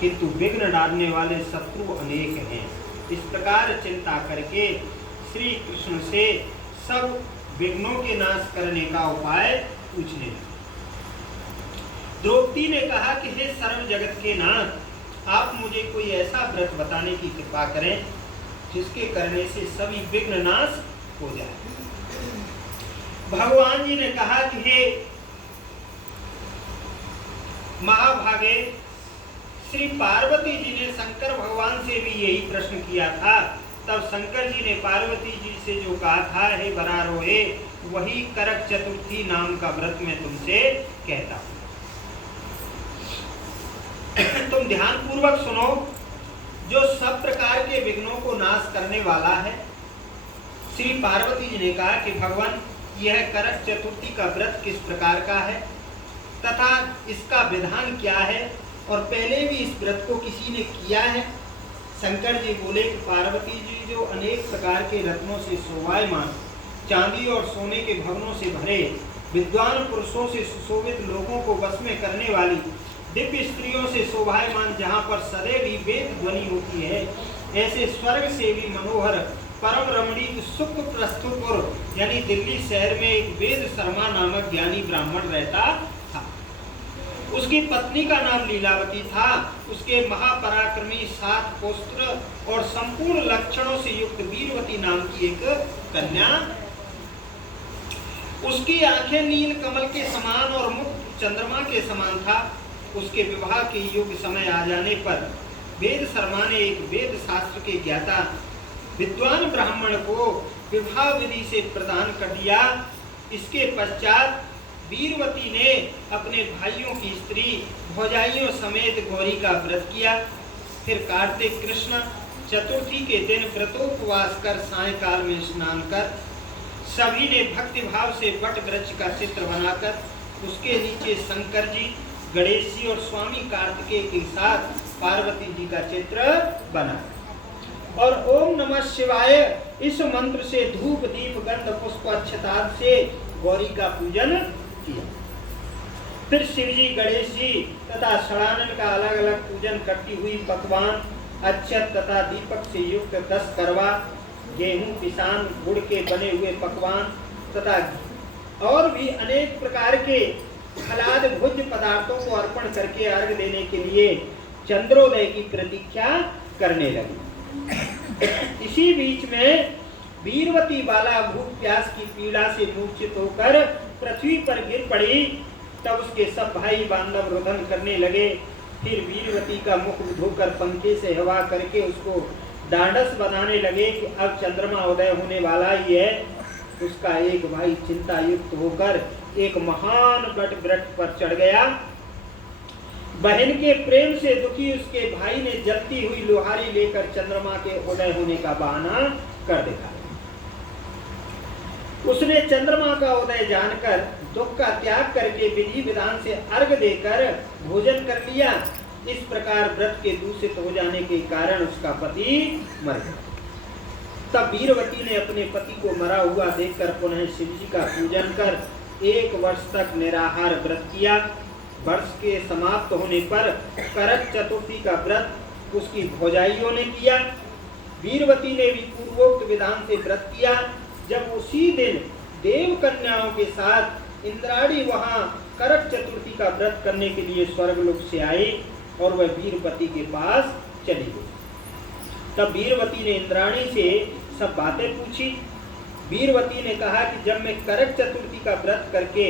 किंतु विघ्न डालने वाले शत्रु अनेक हैं। इस प्रकार चिंता करके श्री कृष्ण से सब विघ्नों के नाश करने का उपाय पूछने लगे। द्रौपदी ने कहा कि हे सर्व जगत के नाथ, आप मुझे कोई ऐसा व्रत बताने की कृपा करें जिसके करने से सभी विघ्न नाश हो जाए। भगवान जी ने कहा कि हे महाभागे, श्री पार्वती जी ने शंकर भगवान से भी यही प्रश्न किया था। तब शंकर जी ने पार्वती जी से जो कहा था, हे वरारोहे, वही करक चतुर्थी नाम का व्रत मैं तुमसे कहता हूं। तुम ध्यान पूर्वक सुनो, जो सब प्रकार के विघ्नों को नाश करने वाला है। श्री पार्वती जी ने कहा कि भगवान, यह करक चतुर्थी का व्रत किस प्रकार का है तथा इसका विधान क्या है, और पहले भी इस व्रत को किसी ने किया है। शंकर जी बोले कि पार्वती जी, जो अनेक प्रकार के रत्नों से शोभायमान, चांदी और सोने के भवनों से भरे, विद्वान पुरुषों से सुशोभित, लोगों को वश में करने वाली, दिव्य स्त्रियों से शोभायमान, जहाँ पर सदैव ही वेद ध्वनि होती है, ऐसे स्वर्ग से भी मनोहर परम रमणीक सुख प्रस्तुपुर यानी दिल्ली शहर में एक वेद शर्मा नामक ज्ञानी ब्राह्मण रहता था। उसकी पत्नी का नाम लीलावती था। उसके महापराक्रमी 7 पुत्र और संपूर्ण लक्षणों से युक्त वीरवती नाम की एक कन्या। उसकी आंखें नील कमल के समान और मुख चंद्रमा के समान था। उसके विवाह के युग समय आ जाने पर वेद शर्मा ने एक वेद शास्त्र के ज्ञाता विद्वान ब्राह्मण को विवाह विधि से प्रदान कर दिया। इसके पश्चात वीरवती ने अपने भाइयों की स्त्री भौजाइयों समेत गौरी का व्रत किया। फिर कार्तिक कृष्ण चतुर्थी के दिन व्रतोपवास कर सायंकाल में स्नान कर सभी ने भक्ति भाव से वट वृक्ष का चित्र बनाकर उसके नीचे शंकर जी, गणेश जी और स्वामी कार्तिकेय के साथ पार्वती जी का चित्र बना और ओम नमः शिवाय इस मंत्र से धूप दीप गंध पुष्प अक्षताद से गौरी का पूजन किया। फिर शिव जी, गणेश जी तथा षडानन का अलग अलग पूजन करती हुई पकवान, अक्षत तथा दीपक से युक्त 10 करवा, गेहूं, पिसान, गुड़ के बने हुए पकवान तथा और भी अनेक प्रकार के फलाद भोज्य पदार्थों को अर्पण करके अर्घ देने के लिए चंद्रोदय की प्रतीक्षा करने लगी। इसी बीच में वीरवती बाला भूख प्यास की पीड़ा से मूर्छित होकर पृथ्वी पर गिर पड़ी। तब उसके सब भाई बांधव रुदन करने लगे। फिर वीरवती का मुख धोकर पंखे से हवा करके उसको डांडस बनाने लगे कि अब चंद्रमा उदय होने वाला ही है। उसका एक भाई चिंता युक्त होकर एक महान वट वृक्ष पर चढ़ गया। बहन के प्रेम से दुखी उसके भाई ने जलती हुई लोहारी लेकर चंद्रमा के उदय होने का बहाना कर दिखाया। उसने चंद्रमा का उदय जानकर दुख का त्याग करके विधि विधान से अर्घ देकर भोजन कर लिया। इस प्रकार व्रत के दूषित हो जाने के कारण उसका पति मर गया। तब वीरवती ने अपने पति को मरा हुआ देखकर पुनः शिव जी का पूजन कर 1 वर्ष तक निराहार व्रत किया। वर्ष के समाप्त होने पर करक चतुर्थी का व्रत उसकी भौजाइयों ने किया। वीरवती ने भी पूर्वोक्त विधान से व्रत किया। जब उसी दिन देव कन्याओं के साथ इंद्राणी वहां करक चतुर्थी का व्रत करने के लिए स्वर्गलोक से आई और वह वीरवती के पास चली गई। तब वीरवती ने इंद्राणी से सब बातें पूछी। वीरवती ने कहा कि जब मैं करक चतुर्थी का व्रत करके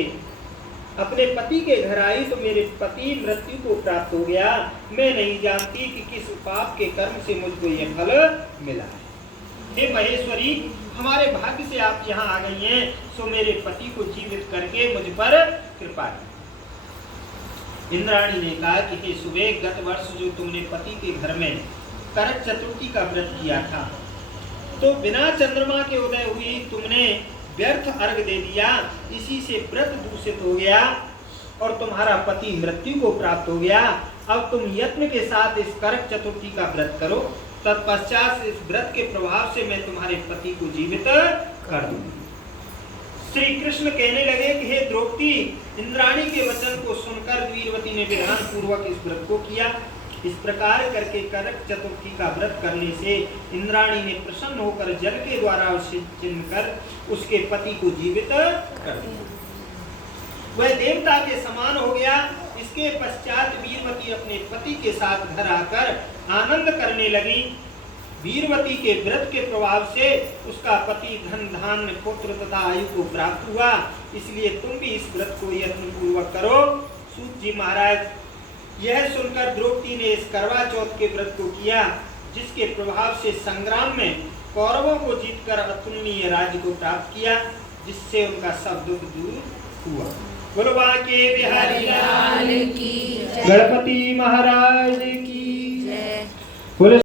अपने पति के घर आई तो मेरे पति मृत्यु को प्राप्त हो गया। मैं नहीं जानती कि किस पाप के कर्म से मुझको यह फल मिला है। हे महेश्वरी, हमारे भाग्य से आप यहाँ आ गई हैं, सो मेरे पति को जीवित करके मुझ पर कृपा की। इंद्राणी ने कहा कि हे सुबह, गत वर्ष जो तुमने पति के घर में करक चतुर्थी का व्रत किया था तो बिना चंद्रमा के उदय हुई तुमने व्यर्थ अर्घ दे दिया। इसी से व्रत दूषित हो गया और तुम्हारा पति मृत्यु को प्राप्त हो गया। अब तुम यत्न के साथ इस करक चतुर्थी का व्रत करो। तत्पश्चात इस व्रत के प्रभाव से मैं तुम्हारे पति को जीवित कर दूंगी। श्री कृष्ण कहने लगे कि हे द्रौपदी, इंद्राणी के वचन को सुनकर वीरवती ने विधान पूर्वक इस व्रत को किया इस प्रकार करके करक चतुर्थी का व्रत करने से इंद्राणी ने प्रसन्न होकर जल के द्वारा उसे चिन्हकर उसके पति को जीवित कर दिया। वह देवता के समान हो गया। इसके पश्चात वीरवती अपने पति के साथ घर आकर आनंद करने लगी। वीरवती के व्रत के प्रभाव से उसका पति धन धान्य पुत्र तथा आयु को प्राप्त हुआ। इसलिए तुम भी इस व्रत को यत्न पूर्वक करो। सूत जी महाराज, यह सुनकर द्रौपदी ने इस करवा चौथ के व्रत को किया, जिसके प्रभाव से संग्राम में कौरवों को जीतकर अतुलनीय राज्य को प्राप्त किया, जिससे उनका सब दुख दूर हुआ। बोलो बांके बिहारी लाल की, गणपति महाराज की जय। बोलो।